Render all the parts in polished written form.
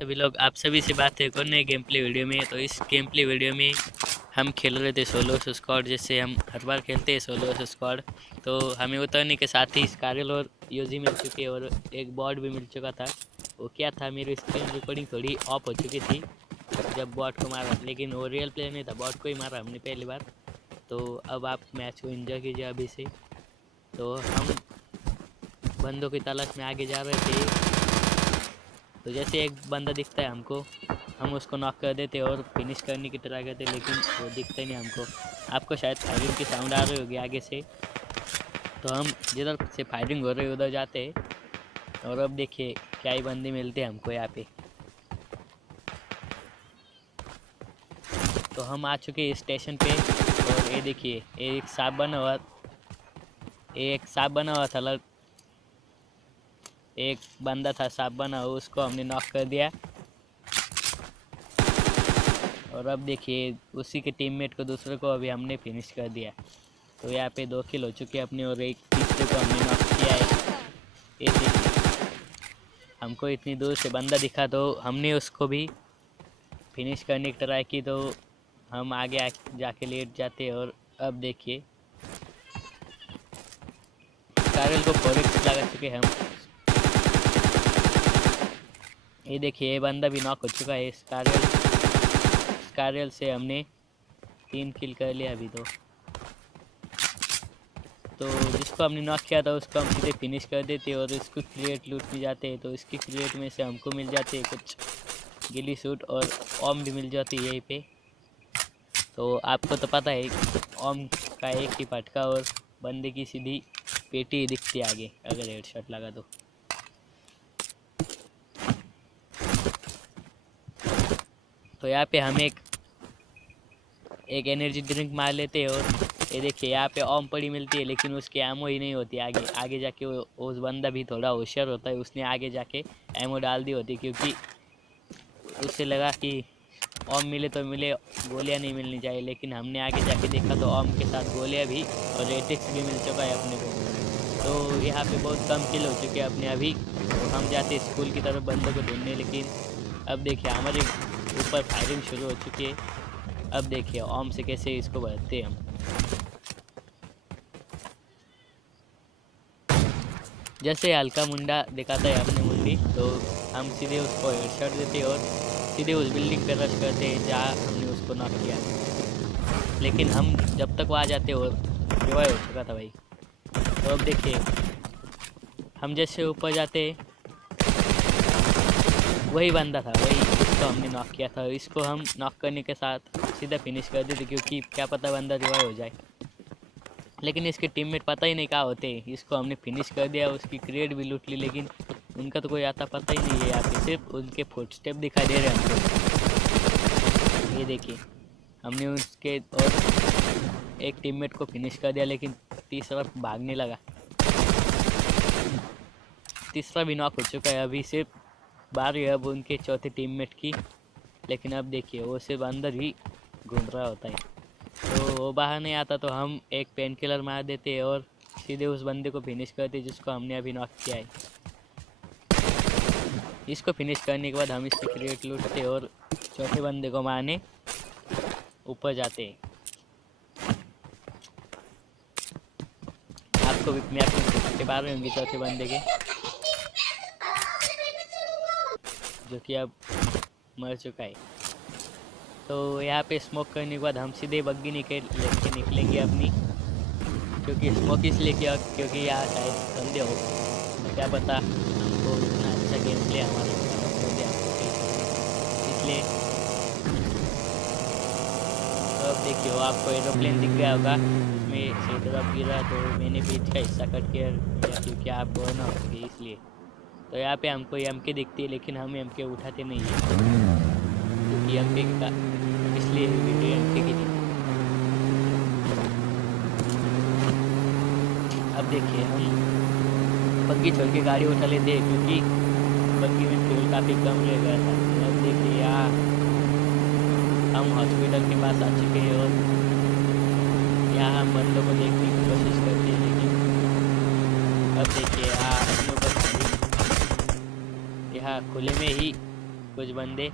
सभी लोग आप सभी से बात है एक और नए गेम प्ले वीडियो में। तो इस गेम प्ले वीडियो में हम खेल रहे थे सोलो स्क्वाड, जैसे हम हर बार खेलते हैं सोलो स्क्वाड। तो हमें उतरने के साथ ही स्कारल और यूजी मिल चुके और एक बॉट भी मिल चुका था। वो क्या था, मेरी स्क्रीन रिकॉर्डिंग थोड़ी ऑफ हो चुकी थी जब बॉट को मारा, लेकिन वो रियल प्लेयर नहीं था, बॉट को ही मारा हमने पहली बार। तो अब आप मैच को एंजॉय कीजिए अभी से। तो हम बंदों की तलाश में आगे जा रहे थे। तो जैसे एक बंदा दिखता है हमको, हम उसको नॉक कर देते और फिनिश करने की ट्राई करते, लेकिन वो दिखता ही नहीं हमको। आपको शायद फायरिंग की साउंड आ रही होगी आगे से। तो हम जिधर से फायरिंग हो रही है उधर जाते हैं और अब देखिए क्या ही बंदे मिलते हैं हमको यहाँ पे। तो हम आ चुके हैं स्टेशन पे और ये देखिए एक सांप बना हुआ था। एक बंदा था सांप बना हुआ, उसको हमने नॉक कर दिया। और अब देखिए उसी के टीममेट को, दूसरे को अभी हमने फिनिश कर दिया। तो यहाँ पे 2 किल हो चुके हैं अपने और एक तीसरे को हमने नॉक किया है। ये देखिए हमको इतनी दूर से बंदा दिखा तो हमने उसको भी फिनिश करने की ट्राई की, तो हम आगे जाके लेट जाते। और अब देखिए स्कारल को 4x लगा चुके हम। ये देखिए ये बंदा भी नॉक हो चुका है। स्कारल से हमने 3 किल कर लिया अभी। तो जिसको हमने नॉक किया था उसको हम सीधे फिनिश कर देते और इसको क्रिएट लूटने जाते हैं। तो इसकी क्रिएट में से हमको मिल जाते हैं कुछ गिली सूट और ओम भी मिल जाती है यहीं पे। तो आपको तो पता है ओम का एक ही फटका और बंदे की सीधी पेटी दिखती है आगे अगर हेडशॉट लगा तो यहाँ पे हम एक एनर्जी ड्रिंक मार लेते हैं और ये देखिए यहाँ पे ओम पड़ी मिलती है, लेकिन उसकी एमओ ही नहीं होती। आगे जाके उस बंदा भी थोड़ा होशियार होता है, उसने आगे जाके एमओ डाल दी होती, क्योंकि उससे लगा कि ओम मिले तो मिले, गोलियाँ नहीं मिलनी चाहिए। लेकिन हमने आगे जाके देखा तो ओम के साथ गोलियाँ भी और रेटिक्स भी मिल चुका है अपने को। तो यहाँ पे बहुत कम किल हो चुके हैं अपने अभी। तो हम जाते स्कूल की तरफ बंदों को ढूंढने, लेकिन अब देखिए हमारे ऊपर फायरिंग शुरू हो चुकी है। अब देखिए ओम से कैसे इसको भरते हैं हम। जैसे हल्का मुंडा दिखाता है अपने मुंडी, तो हम सीधे उसको हेडशॉट देते और सीधे उस बिल्डिंग पर रश करते हैं जहाँ हमने उसको नॉक किया। लेकिन हम जब तक वहाँ जाते और रिवाइव हो चुका था भाई। तो अब देखिए हम जैसे ऊपर जाते वही बंदा था, वही जिसको हमने नॉक किया था। इसको हम नॉक करने के साथ सीधा फिनिश कर देते, क्योंकि क्या पता बंदा रिवाइव हो जाए। लेकिन इसके टीममेट पता ही नहीं कहाँ होते। इसको हमने फिनिश कर दिया, उसकी क्रिएट भी लूट ली, लेकिन उनका तो कोई आता पता ही नहीं है। यहाँ पे सिर्फ उनके फुटस्टेप दिखाई दे रहे हैं हमको। ये देखिए हमने उसके और एक टीममेट को फिनिश कर दिया, लेकिन तीसरा भागने लगा। तीसरा भी नॉक हो चुका है। अभी सिर्फ बारी है अब उनके चौथे टीममेट की, लेकिन अब देखिए वो सिर्फ अंदर ही घूम रहा होता है। तो वो बाहर नहीं आता, तो हम एक पेन किलर मार देते हैं और सीधे उस बंदे को फिनिश करते जिसको हमने अभी नॉक किया है। इसको फिनिश करने के बाद हम इसकी क्रिएट लूटते और चौथे बंदे को मारने ऊपर जाते हैं। आपको भी मैं आपके बारे होंगे चौथे बंदे के, जो कि अब मर चुका है। तो यहाँ पे स्मोक करने के बाद हम सीधे बग्गी लेके निकलेंगे अपनी, क्योंकि स्मोक इसलिए किया क्योंकि यहाँ शायद बंदे हो, क्या पता हमको इतना अच्छा गेम प्ले हमारे इसलिए। तो अब देखिए आपको एरोप्लेन दिख गया होगा, उसमें से तरफ गिरा तो मैंने बीच का हिस्सा कट किया क्योंकि आप बोर ना हो गए इसलिए। तो यहाँ पे हमको एमके दिखती है, लेकिन हम एमके उठाते नहीं हैं, क्योंकि एमके का इसलिए वीडियो एमके की थी। अब देखिए हम बग्गी छोड़ के गाड़ी उठा लेते हैं, क्योंकि बग्गी में फ्यूल काफ़ी कम रह गया था। अब देखिए यहाँ हम हॉस्पिटल के पास आ चुके हैं और यहाँ हम बंदों को देखने की कोशिश करते हैं, लेकिन अब देखिए यहाँ खुले में ही कुछ बंदे,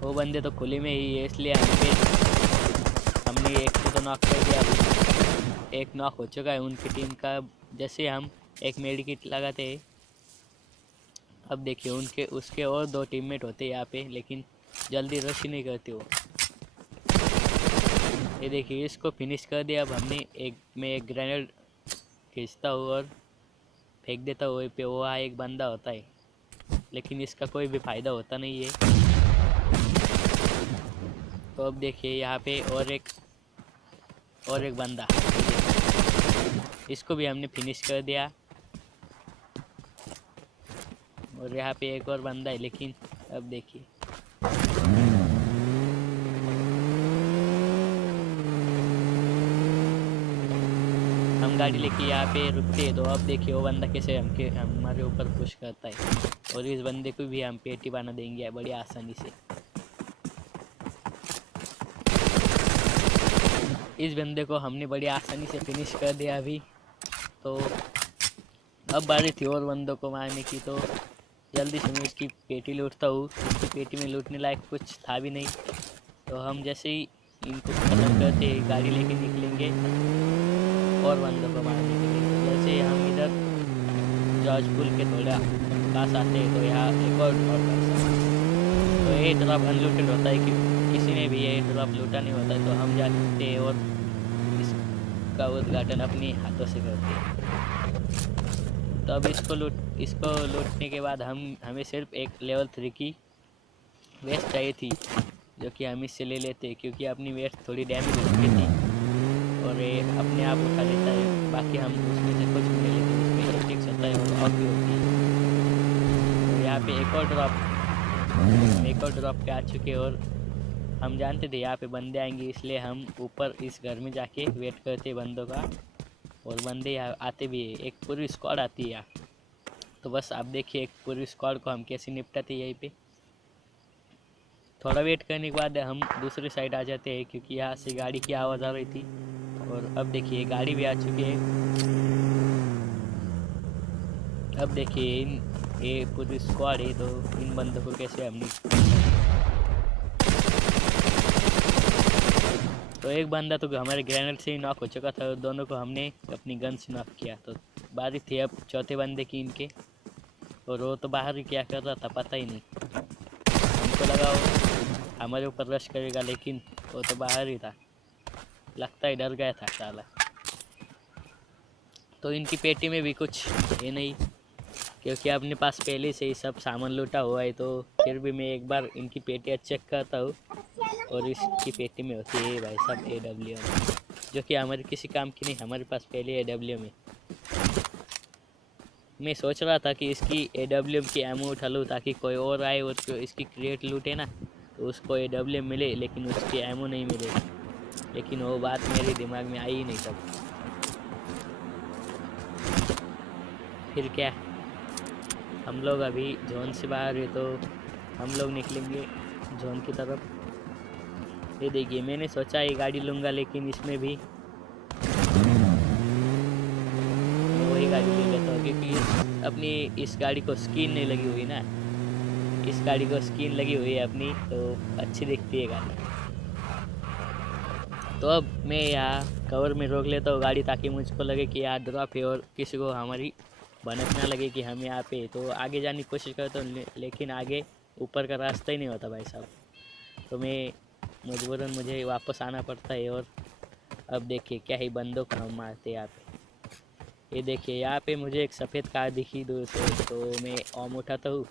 वो बंदे तो खुले में ही है, इसलिए हमने एक को तो नॉक कर दिया। अभी एक नॉक हो चुका है उनकी टीम का। जैसे हम एक मेड किट लगाते हैं, अब देखिए उनके उसके और 2 टीममेट होते हैं यहाँ पे, लेकिन जल्दी रश ही नहीं करते वो। ये देखिए इसको फिनिश कर दिया। अब मैं एक ग्रेनेड खींचता हूँ और फेंक देता हूँ वहीं पे। वहाँ एक बंदा होता है, लेकिन इसका कोई भी फ़ायदा होता नहीं है। तो अब देखिए यहाँ पे और एक बंदा, इसको भी हमने फिनिश कर दिया। और यहाँ पे एक और बंदा है, लेकिन अब देखिए हम गाड़ी लेके यहाँ पे रुकते हैं। तो अब देखिए वो बंदा कैसे हमारे ऊपर पुश करता है, और इस बंदे को भी हम पेटी बना देंगे बड़ी आसानी से। इस बंदे को हमने बड़ी आसानी से फिनिश कर दिया अभी। तो अब बारी थी और बंदों को मारने की। तो जल्दी से मैं इसकी पेटी लूटता हूँ। इसकी पेटी में लूटने लायक कुछ था भी नहीं। तो हम जैसे ही इनको खत्म करते गाड़ी लेके निकलेंगे और बंदों को मारने के लिए। जैसे ही हम इधर जॉर्ज पुल के थोड़ा पास आते हैं, तो यहाँ एक और ड्रॉप है। तो ये ड्रॉप अनलूटेड होता है कि किसी ने भी ये ड्रॉप लूटा नहीं होता है। तो हम जाते हैं और इसका उद्घाटन अपने हाथों से करते हैं। तो अब इसको लूटने के बाद हमें सिर्फ एक लेवल 3 की वेस्ट चाहिए थी, जो कि हम इससे ले लेते हैं, क्योंकि अपनी वेस्ट थोड़ी डैमेज हो चुकी थी और ये अपने आप उठा लेता है। बाकी हम उसमें से कुछ भी नहीं लेते, उसमें एटिक्स होता है और ऑफ भी होती है। तो यहाँ पे एक और ड्रॉप पे आ चुके, और हम जानते थे यहाँ पे बंदे आएंगे, इसलिए हम ऊपर इस घर में जाके वेट करते बंदों का। और बंदे यहाँ आते भी है, एक पूरी स्क्वाड आती है यहाँ। तो बस आप देखिए एक पूरी स्क्वाड को हम कैसे निपटाते यहीं पे। थोड़ा वेट करने के बाद हम दूसरी साइड आ जाते हैं, क्योंकि यहाँ से गाड़ी की आवाज़ आ रही थी। और अब देखिए गाड़ी भी आ चुकी है। अब देखिए ये पूरी स्क्वाड है, तो इन बंदों को कैसे हमने। तो एक बंदा तो हमारे ग्रेनेड से ही नॉक हो चुका था, और दोनों को हमने अपनी गन से नॉक किया। तो बारी थी अब चौथे बंदे की इनके, और वो तो बाहर ही क्या कर रहा था पता ही नहीं। हमको लगा वो हमारे ऊपर रश करेगा, लेकिन वो तो बाहर ही था। लगता है डर गया था साला। तो इनकी पेटी में भी कुछ है नहीं, क्योंकि अपने पास पहले से ही सब सामान लूटा हुआ है। तो फिर भी मैं एक बार इनकी पेटियाँ चेक करता हूँ, और इसकी पेटी में होती है भाई साहब AWM, जो कि हमारे किसी काम की नहीं। हमारे पास पहले AWM है। मैं सोच रहा था कि इसकी AWM की एमो उठा लूँ, ताकि कोई और आए और इसकी क्रिएट लूटे ना, तो उसको AWM मिले, लेकिन उसकी एमो नहीं मिले। लेकिन वो बात मेरे दिमाग में आई ही नहीं तब। फिर क्या, हम लोग अभी जोन से बाहर है, तो हम लोग निकलेंगे जोन की तरफ। ये देखिए मैंने सोचा ये गाड़ी लूँगा, लेकिन इसमें भी मैं वही गाड़ी ले लेता हूँ, क्योंकि अपनी इस गाड़ी को स्किन नहीं लगी हुई ना। इस गाड़ी को स्किन लगी हुई है अपनी, तो अच्छी दिखती है गाड़ी। तो अब मैं यहाँ कवर में रोक लेता हूँ गाड़ी, ताकि मुझको लगे कि यहाँ ड्रॉप है और किसी को हमारी भनक ना लगे कि हम यहाँ पे। तो आगे जाने की कोशिश करता हूँ, लेकिन आगे ऊपर का रास्ता ही नहीं होता भाई साहब। तो मैं मजबूरन मुझे वापस आना पड़ता है। और अब देखिए क्या ही बंदों को हम मारते हैं यहाँ पे। ये देखिए यहाँ पे मुझे एक सफ़ेद कार दिखी दूर से, तो मैं ऑम उठाता हूँ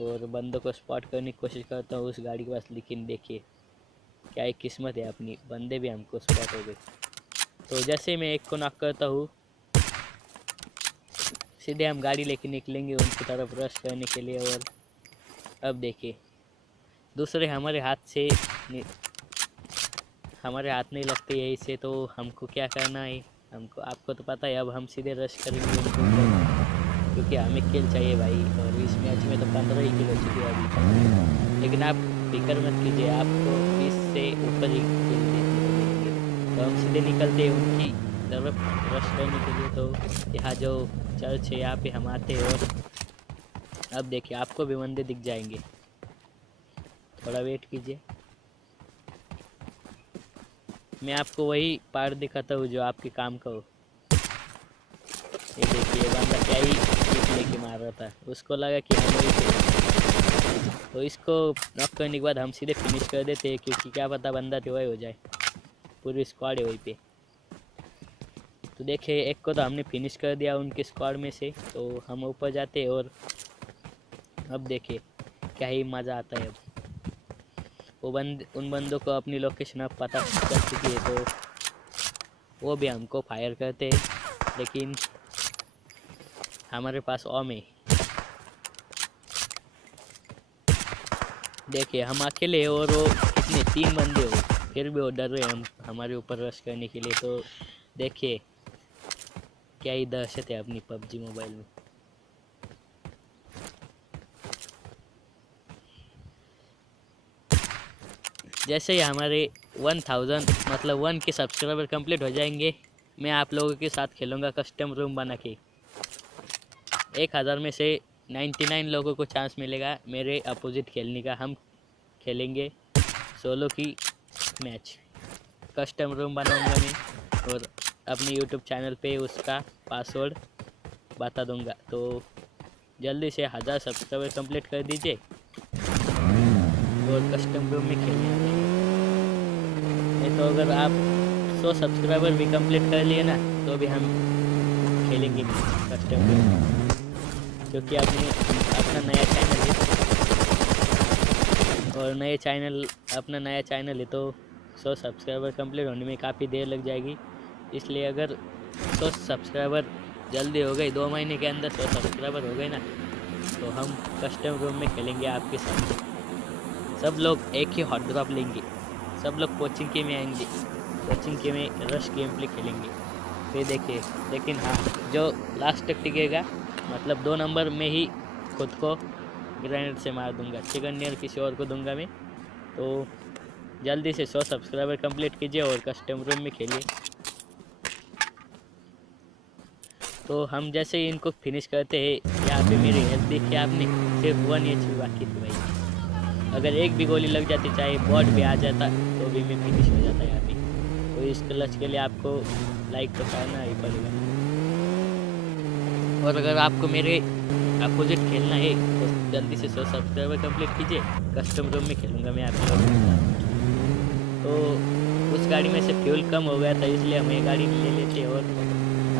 और बंदों को स्पॉट करने की कोशिश करता हूँ उस गाड़ी के पास। लेकिन देखिए क्या एक किस्मत है अपनी, बंदे भी हमको स्पॉट हो गए। तो जैसे मैं एक को नॉक करता हूँ, सीधे हम गाड़ी लेके निकलेंगे उनकी तरफ रश करने के लिए। और अब देखिए दूसरे हमारे हाथ नहीं लगते यही से। तो हमको क्या करना है, आपको तो पता है। अब हम सीधे रश करेंगे उनको, क्योंकि हमें किल चाहिए भाई। और इस मैच में तो 15 ही किल हो चुके हैं अभी। लेकिन आप फिक्र मत कीजिए, आपको 20 से ऊपर ही किल देंगे। तो हम सीधे निकलते हैं उनकी तरफ रश करने के लिए। तो यहाँ जो चर्च है यहाँ पे हम आते हैं, और अब देखिए आपको भी बंदे दिख जाएंगे, थोड़ा वेट कीजिए। मैं आपको वही पार्ट दिखाता हूँ जो आपके काम का हो। ये देखिए बंदा क्या ही किक लेके मार रहा था, उसको लगा कि हम वही थे, तो इसको नॉक करने के बाद हम सीधे फिनिश कर देते हैं, क्योंकि क्या पता बंदा तो वही हो जाए, पूरी स्क्वाड है वहीं पे। तो देखिए एक को तो हमने फिनिश कर दिया उनके स्क्वाड में से, तो हम ऊपर जाते हैं और अब देखिए क्या ही मज़ा आता है। अब वो उन बंदों को अपनी लोकेशन अब पता चल चुकी है, तो वो भी हमको फायर करते हैं, लेकिन हमारे पास ऑम है। देखिए हम अकेले हैं और वो कितने 3 बंदे हो, फिर भी वो डर रहे हम हमारे ऊपर रश करने के लिए। तो देखिए क्या ही दहशत है अपनी पबजी मोबाइल में। जैसे ही हमारे 1000 मतलब 1 के सब्सक्राइबर कंप्लीट हो जाएंगे, मैं आप लोगों के साथ खेलूँगा कस्टम रूम बना के। 1000 में से 99 लोगों को चांस मिलेगा मेरे अपोजिट खेलने का। हम खेलेंगे सोलो की मैच, कस्टम रूम बनाऊंगा मैं और अपने यूट्यूब चैनल पे उसका पासवर्ड बता दूंगा। तो जल्दी से 1000 सब्सक्राइबर कंप्लीट कर दीजिए और कस्टम रूम में खेलने आ जाइए। नहीं तो अगर आप 100 सब्सक्राइबर भी कंप्लीट कर लिए ना, तो भी हम खेलेंगे कस्टम रूम, क्योंकि अपना नया चैनल है और अपना नया चैनल है, तो 100 सब्सक्राइबर कंप्लीट होने में काफ़ी देर लग जाएगी। इसलिए अगर 100 सब्सक्राइबर जल्दी हो गई, 2 महीने के अंदर 100 सब्सक्राइबर हो गए ना, तो हम कस्टम रूम में खेलेंगे आपके साथ। सब लोग एक ही हॉट ड्रॉप लेंगे, सब लोग कोचिंग के में आएंगे, कोचिंग के में रश गेम प्ले खेलेंगे। फिर देखिए, लेकिन हाँ जो लास्ट तक टिकेगा, मतलब 2 नंबर में ही खुद को ग्रेनेड से मार दूंगा, चिकन डिनर किसी और को दूंगा मैं। तो जल्दी से 100 सब्सक्राइबर कंप्लीट कीजिए और कस्टम रूम में खेलिए। तो हम जैसे ही इनको फिनिश करते हैं, यहाँ पे मेरी हेल्थ देखिए आपने, सिर्फ 1 HP बाकी थी भाई। अगर एक भी गोली लग जाती, चाहे बॉट भी आ जाता, तो भी मैं फिनिश हो जाता यहाँ पे। तो इस क्लच के लिए आपको लाइक तो करना ही पड़ेगा। और अगर आपको मेरे अपोजिट खेलना है तो जल्दी से 100 सब्सक्राइबर कंप्लीट कीजिए, कस्टम रूम में खेलूँगा मैं आप लोगों के साथ। तो उस गाड़ी में से फ्यूल कम हो गया था, इसलिए हम ये गाड़ी ले लेते। और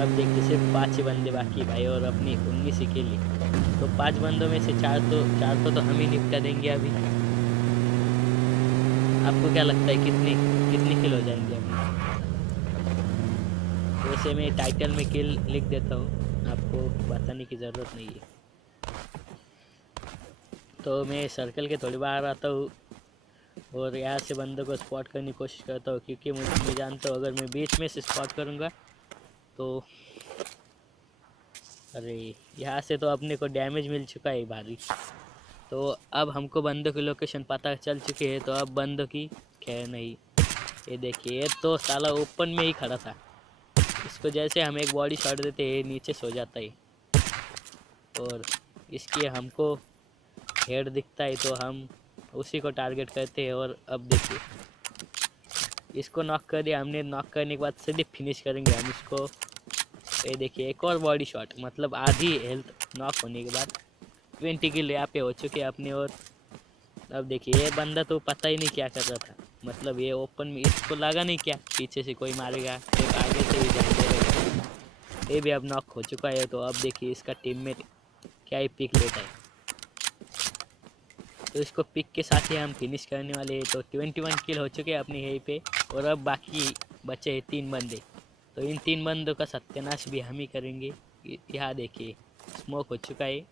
अब देखिए सिर्फ 5 ही बंदे बाकी भाई, और अपनी 19 ही खेली। तो 5 बंदों में से 4 तो हम ही निपटा देंगे अभी। आपको क्या लगता है कितनी किल हो जाएंगे अभी? वैसे मैं टाइटल में किल लिख देता हूँ, आपको बताने की ज़रूरत नहीं है। तो मैं सर्कल के थोड़ी बाहर आता हूँ और यहाँ से बंदों को स्पॉट करने की कोशिश करता हूँ, क्योंकि मैं जानता हूँ अगर मैं बीच में से स्पॉट करूँगा तो अरे यहाँ से तो अपने को डैमेज मिल चुका है भारी। तो अब हमको बंदों की लोकेशन पता चल चुकी है, तो अब बंदों की खैर नहीं। ये देखिए, ये तो साला ओपन में ही खड़ा था, इसको जैसे हम एक बॉडी शॉट देते हैं नीचे सो जाता है, और इसकी हमको हेड दिखता है तो हम उसी को टारगेट करते हैं। और अब देखिए इसको नॉक कर दिया हमने, नॉक करने के बाद सीधे फिनिश करेंगे हम इसको। ये देखिए एक और बॉडी शॉट, मतलब आधी हेल्थ नॉक होने के बाद 20 किल यहाँ पे हो चुके हैं अपने। और अब देखिए ये बंदा तो पता ही नहीं क्या कर रहा था, मतलब ये ओपन में इसको लगा नहीं क्या पीछे से कोई मारेगा, सिर्फ आगे से ही जाते रहेगा। ये भी अब नॉक हो चुका है। तो अब देखिए इसका टीममेट क्या ही पिक लेता है, तो इसको पिक के साथ ही हम फिनिश करने वाले हैं। तो 21 किल हो चुके हैं अपने यहीं पे, और अब बाकी बचे हैं 3 बंदे। तो इन 3 बंदों का सत्यानाश भी हम ही करेंगे। यहाँ देखिए स्मोक हो चुका है,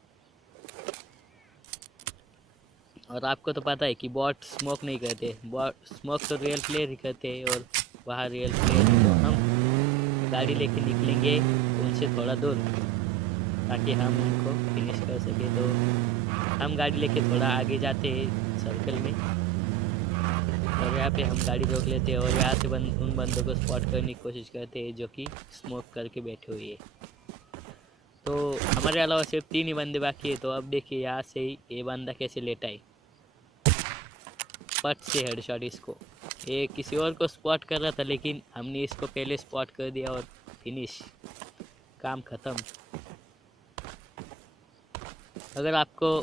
और आपको तो पता है कि बॉट स्मोक नहीं करते, बॉट स्मोक तो रियल प्लेयर ही करते हैं, और वहाँ रियल प्लेयर। तो हम गाड़ी लेके निकलेंगे उनसे थोड़ा दूर, ताकि हम उनको फिनिश कर सके। तो हम गाड़ी लेके थोड़ा आगे जाते हैं सर्कल में, और यहाँ पे हम गाड़ी रोक लेते हैं और यहाँ से उन बंदों को स्पॉट करने की कोशिश करते हैं जो कि स्मोक करके बैठे हुए हैं। तो हमारे अलावा सिर्फ 3 ही बंदे बाकी है। तो अब देखिए यहाँ से ही ये बंदा कैसे लेटा है, पट से हेडशॉट इसको। ये किसी और को स्पॉट कर रहा था लेकिन हमने इसको पहले स्पॉट कर दिया और फिनिश, काम ख़त्म। अगर आपको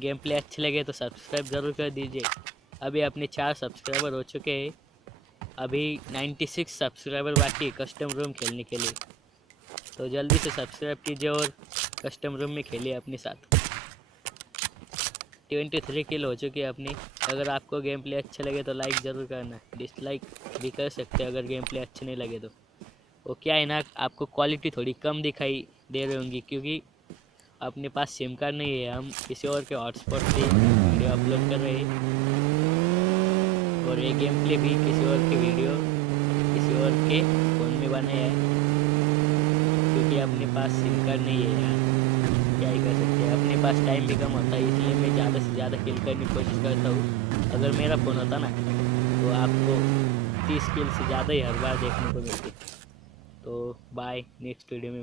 गेम प्ले अच्छे लगे तो सब्सक्राइब ज़रूर कर दीजिए। अभी अपने 4 सब्सक्राइबर हो चुके हैं, अभी 96 सब्सक्राइबर बाकी है कस्टम रूम खेलने के लिए। तो जल्दी से सब्सक्राइब कीजिए और कस्टम रूम में खेलिए अपने साथ। 23 किल हो चुकी है अपनी। अगर आपको गेम प्ले अच्छा लगे तो लाइक ज़रूर करना, डिसलाइक भी कर सकते हैं अगर गेम प्ले अच्छे नहीं लगे तो। वो क्या है ना, आपको क्वालिटी थोड़ी कम दिखाई दे रही होंगी क्योंकि अपने पास सिम कार्ड नहीं है, हम किसी और के हॉटस्पॉट से वीडियो अपलोड कर रहे हैं। और ये गेम प्ले भी किसी और के वीडियो किसी और के फ़ोन में बनाया है क्योंकि अपने पास सिम कार्ड नहीं है यार, क्या ही कर सकते हैं। अपने पास टाइम भी कम होता है इसलिए मैं ज़्यादा से ज़्यादा किल करने की कोशिश करता हूँ। अगर मेरा फ़ोन होता ना तो आपको 30 किल से ज़्यादा ही हर बार देखने को मिलती। तो बाय, नेक्स्ट वीडियो में